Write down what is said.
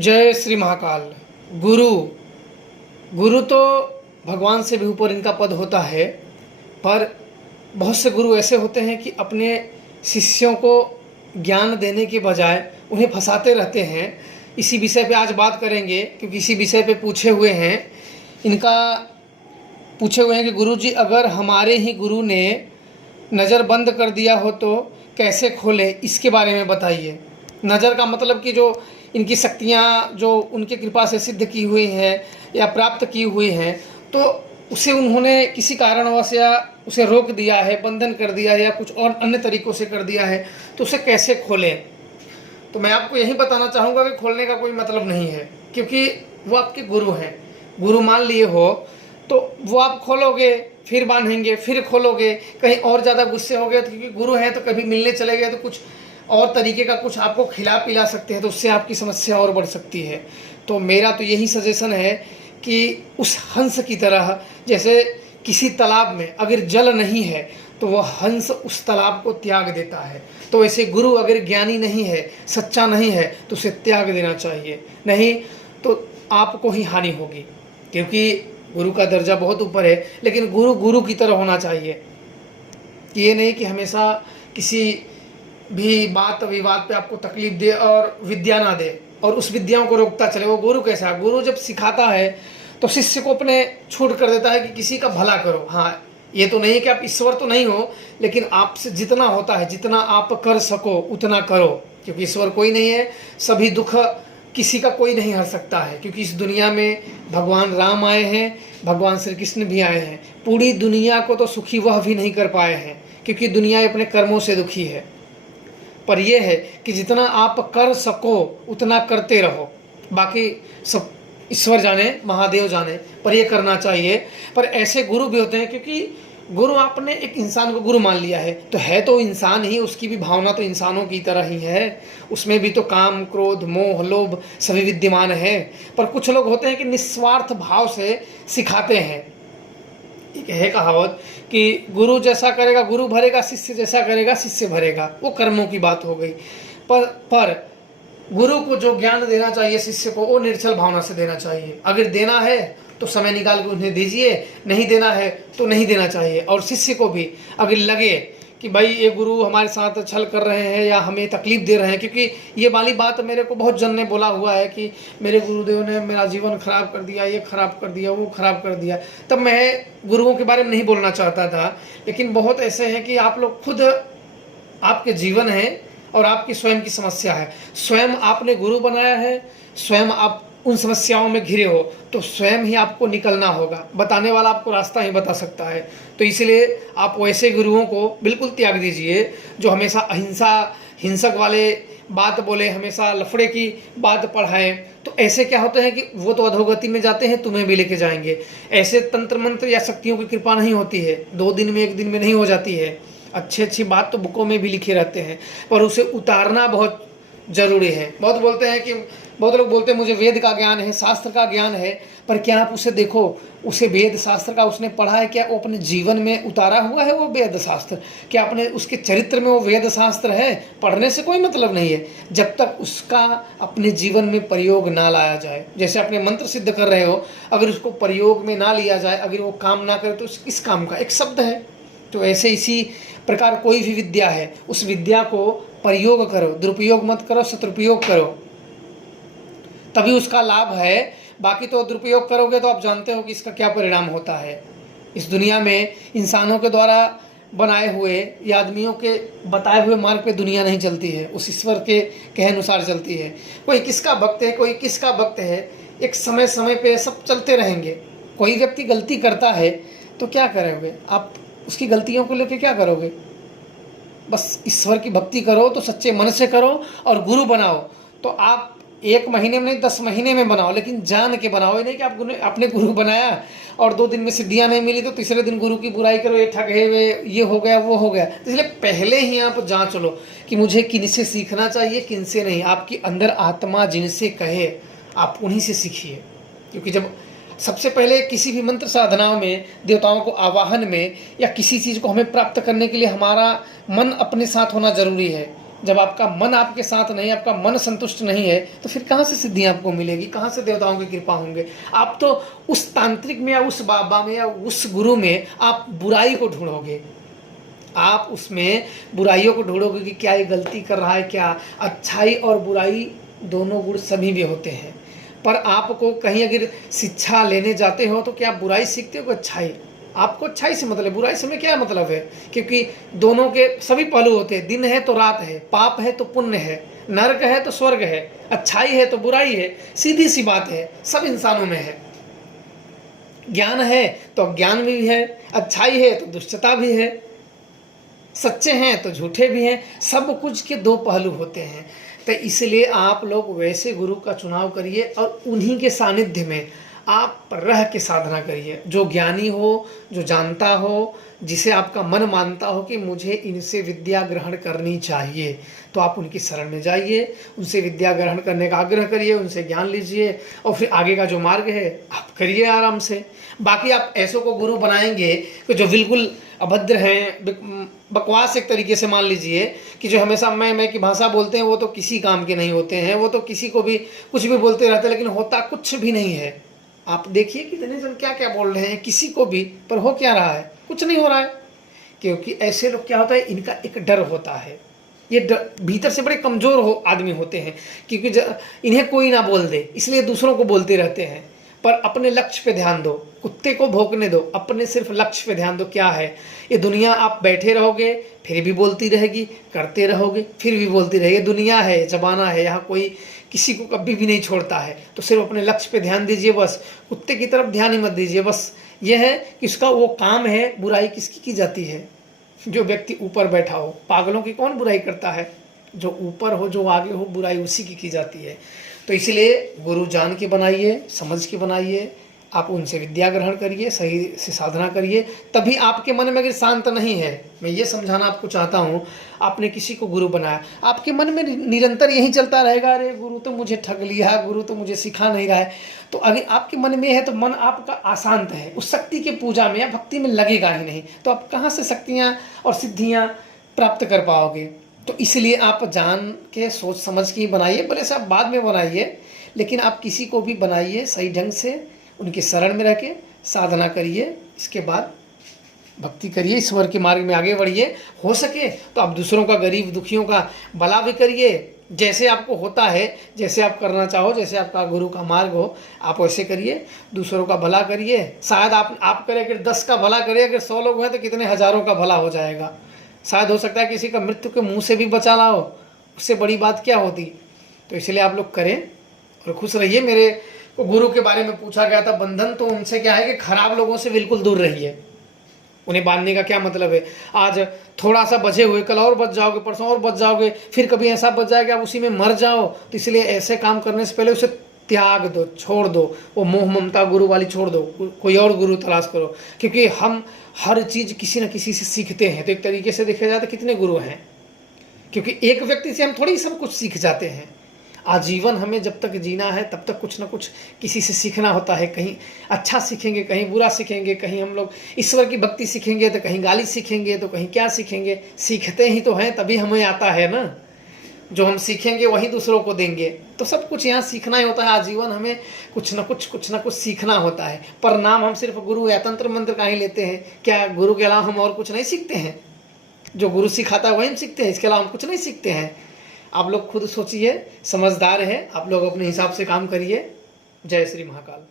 जय श्री महाकाल। गुरु गुरु तो भगवान से भी ऊपर इनका पद होता है, पर बहुत से गुरु ऐसे होते हैं कि अपने शिष्यों को ज्ञान देने के बजाय उन्हें फंसाते रहते हैं। इसी विषय पे आज बात करेंगे, क्योंकि इसी विषय पे पूछे हुए हैं कि गुरु जी, अगर हमारे ही गुरु ने नज़र बंद कर दिया हो तो कैसे खोले, इसके बारे में बताइए। नज़र का मतलब कि जो इनकी शक्तियाँ जो उनके कृपा से सिद्ध की हुई है या प्राप्त की हुई हैं, तो उसे उन्होंने किसी कारणवश या उसे रोक दिया है, बंधन कर दिया है या कुछ और अन्य तरीक़ों से कर दिया है, तो उसे कैसे खोलें। तो मैं आपको यही बताना चाहूँगा कि खोलने का कोई मतलब नहीं है, क्योंकि वो आपके गुरु हैं। गुरु मान लिए हो तो वो आप खोलोगे, फिर बांधेंगे, फिर खोलोगे, कहीं और ज़्यादा गुस्से हो गए तो, क्योंकि गुरु हैं तो कभी मिलने चले गए तो कुछ और तरीके का कुछ आपको खिला पिला सकते हैं, तो उससे आपकी समस्या और बढ़ सकती है। तो मेरा तो यही सजेशन है कि उस हंस की तरह, जैसे किसी तालाब में अगर जल नहीं है तो वह हंस उस तालाब को त्याग देता है, तो ऐसे गुरु अगर ज्ञानी नहीं है, सच्चा नहीं है, तो उसे त्याग देना चाहिए, नहीं तो आपको ही हानि होगी। क्योंकि गुरु का दर्जा बहुत ऊपर है, लेकिन गुरु गुरु की तरह होना चाहिए। कि ये नहीं कि हमेशा किसी भी बात विवाद पे आपको तकलीफ दे और विद्या ना दे और उस विद्याओं को रोकता चले। वो गुरु कैसा है? गुरु जब सिखाता है तो शिष्य को अपने छूट कर देता है कि किसी का भला करो। हाँ, ये तो नहीं है कि आप ईश्वर तो नहीं हो, लेकिन आपसे जितना होता है, जितना आप कर सको उतना करो, क्योंकि ईश्वर कोई नहीं है। सभी दुख किसी का कोई नहीं हर सकता है, क्योंकि इस दुनिया में भगवान राम आए हैं, भगवान श्री कृष्ण भी आए हैं। पूरी दुनिया को तो सुखी वह भी नहीं कर पाए हैं, क्योंकि दुनिया अपने कर्मों से दुखी है। पर यह है कि जितना आप कर सको उतना करते रहो, बाकी सब ईश्वर जाने, महादेव जाने, पर यह करना चाहिए। पर ऐसे गुरु भी होते हैं, क्योंकि गुरु आपने एक इंसान को गुरु मान लिया है तो इंसान ही, उसकी भी भावना तो इंसानों की तरह ही है। उसमें भी तो काम, क्रोध, मोह, लोभ सभी विद्यमान है। पर कुछ लोग होते हैं कि निस्वार्थ भाव से सिखाते हैं। एक है कहावत कि गुरु जैसा करेगा गुरु भरेगा, शिष्य जैसा करेगा शिष्य भरेगा। वो कर्मों की बात हो गई। पर गुरु को जो ज्ञान देना चाहिए शिष्य को, वो निर्छल भावना से देना चाहिए। अगर देना है तो समय निकाल के उन्हें दीजिए, नहीं देना है तो नहीं देना चाहिए। और शिष्य को भी अगर लगे कि भाई ये गुरु हमारे साथ छल कर रहे हैं या हमें तकलीफ़ दे रहे हैं, क्योंकि ये वाली बात मेरे को बहुत जन ने बोला हुआ है कि मेरे गुरुदेव ने मेरा जीवन ख़राब कर दिया, ये ख़राब कर दिया, वो ख़राब कर दिया। तब मैं गुरुओं के बारे में नहीं बोलना चाहता था, लेकिन बहुत ऐसे हैं कि आप लोग खुद, आपके जीवन है और आपकी स्वयं की समस्या है। स्वयं आपने गुरु बनाया है, स्वयं आप उन समस्याओं में घिरे हो, तो स्वयं ही आपको निकलना होगा। बताने वाला आपको रास्ता ही बता सकता है। तो इसलिए आप वैसे गुरुओं को बिल्कुल त्याग दीजिए जो हमेशा अहिंसा, हिंसक वाले बात बोले, हमेशा लफड़े की बात पढ़ाएं। तो ऐसे क्या होते हैं कि वो तो अधोगति में जाते हैं, तुम्हें भी लेके जाएंगे। ऐसे तंत्र मंत्र या शक्तियों की कृपा नहीं होती है, 2 दिन में 1 दिन में नहीं हो जाती है। अच्छी बात तो बुकों में भी लिखे रहते हैं, पर उसे उतारना बहुत ज़रूरी है। बहुत लोग बोलते हैं मुझे वेद का ज्ञान है, शास्त्र का ज्ञान है, पर क्या आप उसे देखो, उसे वेद शास्त्र का उसने पढ़ा है क्या? वो अपने जीवन में उतारा हुआ है वो वेद शास्त्र? क्या अपने उसके चरित्र में वो वेद शास्त्र है? पढ़ने से कोई मतलब नहीं है जब तक उसका अपने जीवन में प्रयोग ना लाया जाए। जैसे अपने मंत्र सिद्ध कर रहे हो, अगर उसको प्रयोग में ना लिया जाए, अगर वो काम ना करे, तो किस काम का? एक शब्द है। तो ऐसे इसी प्रकार कोई भी विद्या है, उस विद्या को प्रयोग करो, दुरुपयोग मत करो, सदुपयोग करो, तभी उसका लाभ है। बाकी तो दुरुपयोग करोगे तो आप जानते हो कि इसका क्या परिणाम होता है। इस दुनिया में इंसानों के द्वारा बनाए हुए या आदमियों के बताए हुए मार्ग पे दुनिया नहीं चलती है, उस ईश्वर के कहे अनुसार चलती है। कोई किसका भक्त है, कोई किसका भक्त है, एक समय समय पे सब चलते रहेंगे। कोई व्यक्ति गलती करता है तो क्या करोगे आप? उसकी गलतियों को लेकर क्या करोगे? बस ईश्वर की भक्ति करो तो सच्चे मन से करो, और गुरु बनाओ तो आप 1 महीने में नहीं 10 महीने में बनाओ, लेकिन जान के बनाओ। ये नहीं कि आपने गुरु बनाया और 2 दिन में सिद्धियाँ नहीं मिली तो तीसरे दिन गुरु की बुराई करो, ये ठग है, वे ये हो गया, वो हो गया। तो इसलिए पहले ही आप जांच लो कि मुझे किन से सीखना चाहिए, किन से नहीं। आपकी अंदर आत्मा जिनसे कहे आप उन्हीं से सीखिए। क्योंकि जब सबसे पहले किसी भी मंत्र साधनाओं में, देवताओं को आवाहन में, या किसी चीज़ को हमें प्राप्त करने के लिए हमारा मन अपने साथ होना जरूरी है। जब आपका मन आपके साथ नहीं, आपका मन संतुष्ट नहीं है, तो फिर कहाँ से सिद्धियाँ आपको मिलेगी, कहाँ से देवताओं की कृपा होंगे। आप तो उस तांत्रिक में या उस बाबा में या उस गुरु में आप बुराई को ढूंढोगे, आप उसमें बुराइयों को ढूंढोगे कि क्या ये गलती कर रहा है क्या। अच्छाई और बुराई दोनों गुण सभी में होते हैं, पर आपको कहीं अगर शिक्षा लेने जाते हो तो क्या आप बुराई सीखते हो कि अच्छाई। आपको अच्छाई से मतलब, बुराई से में क्या मतलब है, क्योंकि दोनों के सभी पहलू होते हैं। दिन है तो रात है, पाप है तो पुण्य है, नरक है तो स्वर्ग है, अच्छाई है तो बुराई है, सीधी सी बात है, सब इंसानों में है। ज्ञान है तो अज्ञान भी है, अच्छाई है तो दुष्टता भी है, सच्चे हैं तो झूठे भी हैं, सब कुछ के दो पहलू होते हैं। तो इसलिए आप लोग वैसे गुरु का चुनाव करिए और उन्हीं के सानिध्य में आप रह के साधना करिए, जो ज्ञानी हो, जो जानता हो, जिसे आपका मन मानता हो कि मुझे इनसे विद्या ग्रहण करनी चाहिए, तो आप उनकी शरण में जाइए, उनसे विद्या ग्रहण करने का आग्रह करिए, उनसे ज्ञान लीजिए और फिर आगे का जो मार्ग है आप करिए आराम से। बाकी आप ऐसों को गुरु बनाएंगे कि जो बिल्कुल अभद्र हैं, बकवास एक तरीके से मान लीजिए, कि जो हमेशा मैं की भाषा बोलते हैं, वो तो किसी काम के नहीं होते हैं, वो तो किसी को भी कुछ भी बोलते रहते हैं, लेकिन होता कुछ भी नहीं है। आप देखिए कितने जन क्या क्या बोल रहे हैं किसी को भी, पर हो क्या रहा है, कुछ नहीं हो रहा है। क्योंकि ऐसे लोग क्या होता है, इनका एक डर होता है, ये भीतर से बड़े कमज़ोर आदमी होते हैं, क्योंकि इन्हें कोई ना बोल दे इसलिए दूसरों को बोलते रहते हैं। पर अपने लक्ष्य पे ध्यान दो, कुत्ते को भौंकने दो, अपने सिर्फ लक्ष्य पे ध्यान दो। क्या है ये दुनिया, आप बैठे रहोगे फिर भी बोलती रहेगी, करते रहोगे फिर भी बोलती रहेगी। दुनिया है, ज़माना है, यहाँ कोई किसी को कभी भी नहीं छोड़ता है। तो सिर्फ अपने लक्ष्य पे ध्यान दीजिए, बस कुत्ते की तरफ ध्यान ही मत दीजिए। बस ये है कि उसका वो काम है, बुराई किसकी की जाती है, जो व्यक्ति ऊपर बैठा हो। पागलों की कौन बुराई करता है, जो ऊपर हो, जो आगे हो, बुराई उसी की जाती है। तो इसलिए गुरु जान के बनाइए, समझ के बनाइए, आप उनसे विद्या ग्रहण करिए, सही से साधना करिए, तभी आपके मन में अगर शांत नहीं है, मैं ये समझाना आपको चाहता हूँ, आपने किसी को गुरु बनाया, आपके मन में निरंतर यही चलता रहेगा, अरे गुरु तो मुझे ठग लिया, गुरु तो मुझे सिखा नहीं रहा है, तो अगर आपके मन में है तो मन आपका अशांत है, उस शक्ति के पूजा में या भक्ति में लगेगा ही नहीं, तो आप कहाँ से शक्तियाँ और सिद्धियाँ प्राप्त कर पाओगे। तो इसलिए आप जान के सोच समझ के ही बनाइए, भले से आप बाद में बनाइए, लेकिन आप किसी को भी बनाइए सही ढंग से, उनकी शरण में रह के साधना करिए, इसके बाद भक्ति करिए, ईश्वर के मार्ग में आगे बढ़िए। हो सके तो आप दूसरों का, गरीब दुखियों का भला भी करिए, जैसे आपको होता है, जैसे आप करना चाहो, जैसे आपका गुरु का मार्ग हो, आप वैसे करिए, दूसरों का भला करिए। शायद आप करें, अगर 10 का भला करिए, अगर 100 लोग हैं तो कितने हज़ारों का भला हो जाएगा। शायद हो सकता है किसी का मृत्यु के मुंह से भी बचा लाओ, उससे बड़ी बात क्या होती। तो इसलिए आप लोग करें और खुश रहिए। मेरे को गुरु के बारे में पूछा गया था, बंधन तो उनसे क्या है कि खराब लोगों से बिल्कुल दूर रहिए। उन्हें बांधने का क्या मतलब है, आज थोड़ा सा बचे हुए, कल और बच जाओगे, परसों और बच जाओगे, फिर कभी ऐसा बच जाएगा आप उसी में मर जाओ। तो इसलिए ऐसे काम करने से पहले उसे त्याग दो, छोड़ दो, वो मोह ममता गुरु वाली छोड़ दो, कोई और गुरु तलाश करो। क्योंकि हम हर चीज़ किसी न किसी से सीखते हैं। तो एक तरीके से देखा जाए तो कितने गुरु हैं, क्योंकि एक व्यक्ति से हम थोड़ी सब कुछ सीख जाते हैं। आजीवन हमें जब तक जीना है तब तक कुछ ना कुछ किसी से सीखना होता है। कहीं अच्छा सीखेंगे, कहीं बुरा सीखेंगे, कहीं हम लोग ईश्वर की भक्ति सीखेंगे तो कहीं गाली सीखेंगे, तो कहीं क्या सीखेंगे। सीखते ही तो हैं तभी हमें आता है ना, जो हम सीखेंगे वही दूसरों को देंगे। तो सब कुछ यहाँ सीखना ही होता है। आजीवन हमें कुछ ना कुछ सीखना होता है। पर नाम हम सिर्फ गुरु या तंत्र मंत्र का ही लेते हैं, क्या गुरु के अलावा हम और कुछ नहीं सीखते हैं? जो गुरु सिखाता है वही हम सीखते हैं, इसके अलावा हम कुछ नहीं सीखते हैं। आप लोग खुद सोचिए, समझदार है, आप लोग अपने हिसाब से काम करिए। जय श्री महाकाल।